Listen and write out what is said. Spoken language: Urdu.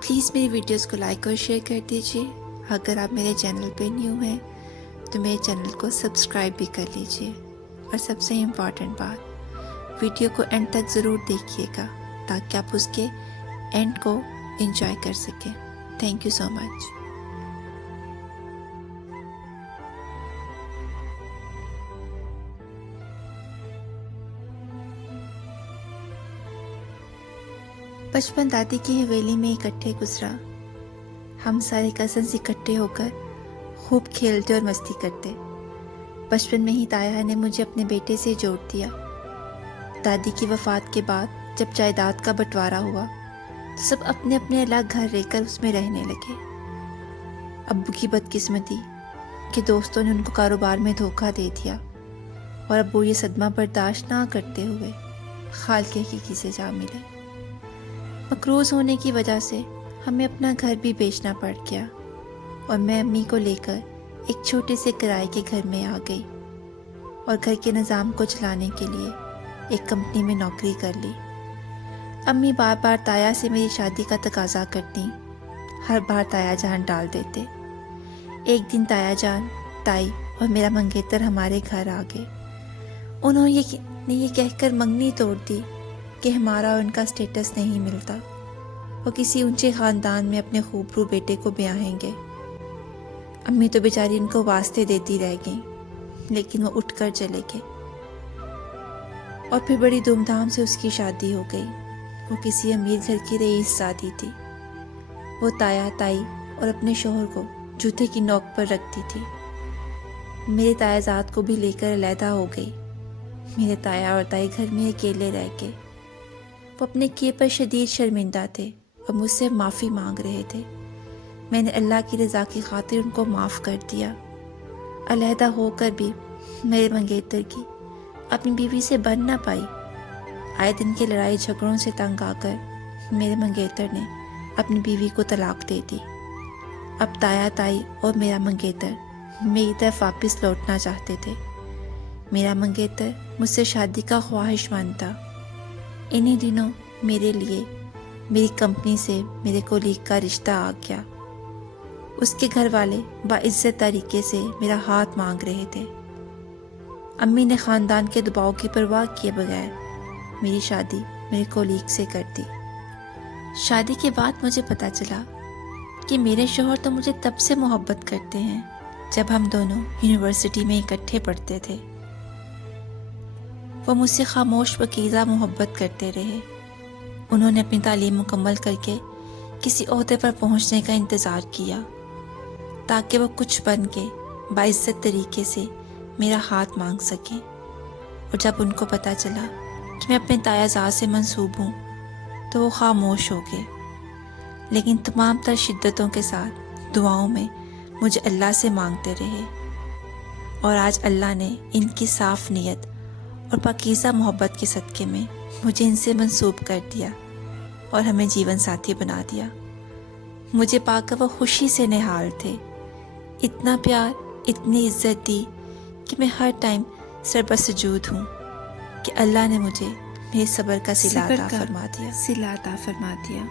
پلیز میری ویڈیوز کو لائک اور شیئر کر دیجیے. اگر آپ میرے چینل پہ نیو ہیں تو میرے چینل کو سبسکرائب بھی کر لیجیے. اور سب سے امپورٹنٹ بات، ویڈیو کو اینڈ تک ضرور دیکھیے گا تاکہ آپ اس کے اینڈ کو انجوائے کر سکیں. تھینک یو سو مچ. بچپن دادی کی حویلی میں اکٹھے گزرا. ہم سارے کزنز اکٹھے ہو کر خوب کھیلتے اور مستی کرتے. بچپن میں ہی تایا نے مجھے اپنے بیٹے سے جوڑ دیا. دادی کی وفات کے بعد جب جائیداد کا بٹوارا ہوا تو سب اپنے اپنے الگ گھر لے کر اس میں رہنے لگے. ابو کی بدقسمتی کہ دوستوں نے ان کو کاروبار میں دھوکہ دے دیا اور ابو یہ صدمہ برداشت نہ کرتے ہوئے خالقہ کی سے جا ملے. مقروض ہونے کی وجہ سے ہمیں اپنا گھر بھی بیچنا پڑ گیا اور میں امی کو لے کر ایک چھوٹے سے کرائے کے گھر میں آ گئی اور گھر کے نظام کو چلانے کے لیے ایک کمپنی میں نوکری کر لی. امی بار بار تایا سے میری شادی کا تقاضا کرتی. ہر بار تایا جان ٹال دیتے. ایک دن تایا جان، تائی اور میرا منگیتر ہمارے گھر آ گئے. انہوں نے یہ کہہ کر منگنی توڑ دی کہ ہمارا اور ان کا سٹیٹس نہیں ملتا، وہ کسی اونچے خاندان میں اپنے خوبرو بیٹے کو بیاہیں گے. امی تو بیچاری ان کو واسطے دیتی رہ گئیں، لیکن وہ اٹھ کر چلے گئے. اور پھر بڑی دھوم دھام سے اس کی شادی ہو گئی. وہ کسی امیر گھر کی رئیس زادی تھی. وہ تایا، تائی اور اپنے شوہر کو جوتے کی نوک پر رکھتی تھی. میرے تایا زاد کو بھی لے کر علیحدہ ہو گئی. میرے تایا اور تائی گھر میں اکیلے رہ گئے. وہ اپنے کیے پر شدید شرمندہ تھے اور مجھ سے معافی مانگ رہے تھے. میں نے اللہ کی رضا کی خاطر ان کو معاف کر دیا. علیحدہ ہو کر بھی میرے منگیتر کی اپنی بیوی سے بن نہ پائی. آئے دن کے لڑائی جھگڑوں سے تنگ آ کر میرے منگیتر نے اپنی بیوی کو طلاق دے دی. اب تایا، تائی اور میرا منگیتر میری طرف واپس لوٹنا چاہتے تھے. میرا منگیتر مجھ سے شادی کا خواہش مند تھا. انہی دنوں میرے لیے میری کمپنی سے میرے کولیگ کا رشتہ آ گیا. اس کے گھر والے باعزت طریقے سے میرا ہاتھ مانگ رہے تھے. امی نے خاندان کے دباؤ کی پرواہ کیے بغیر میری شادی میرے کولیگ سے کر دی. شادی کے بعد مجھے پتہ چلا کہ میرے شوہر تو مجھے تب سے محبت کرتے ہیں جب ہم دونوں یونیورسٹی میں اکٹھے پڑھتے تھے. وہ مجھ سے خاموش پاکیزہ محبت کرتے رہے. انہوں نے اپنی تعلیم مکمل کر کے کسی عہدے پر پہنچنے کا انتظار کیا تاکہ وہ کچھ بن کے باعزت طریقے سے میرا ہاتھ مانگ سکیں. اور جب ان کو پتہ چلا کہ میں اپنے تایا زاد سے منسوب ہوں تو وہ خاموش ہو گئے. لیکن تمام تر شدتوں کے ساتھ دعاؤں میں مجھے اللہ سے مانگتے رہے. اور آج اللہ نے ان کی صاف نیت اور پاکیزہ محبت کے صدقے میں مجھے ان سے منسوب کر دیا اور ہمیں جیون ساتھی بنا دیا. مجھے پا کر وہ خوشی سے نہال تھے. اتنا پیار، اتنی عزت دی کہ میں ہر ٹائم سر پر سجود ہوں کہ اللہ نے مجھے میرے صبر کا صلہ عطا فرما دیا.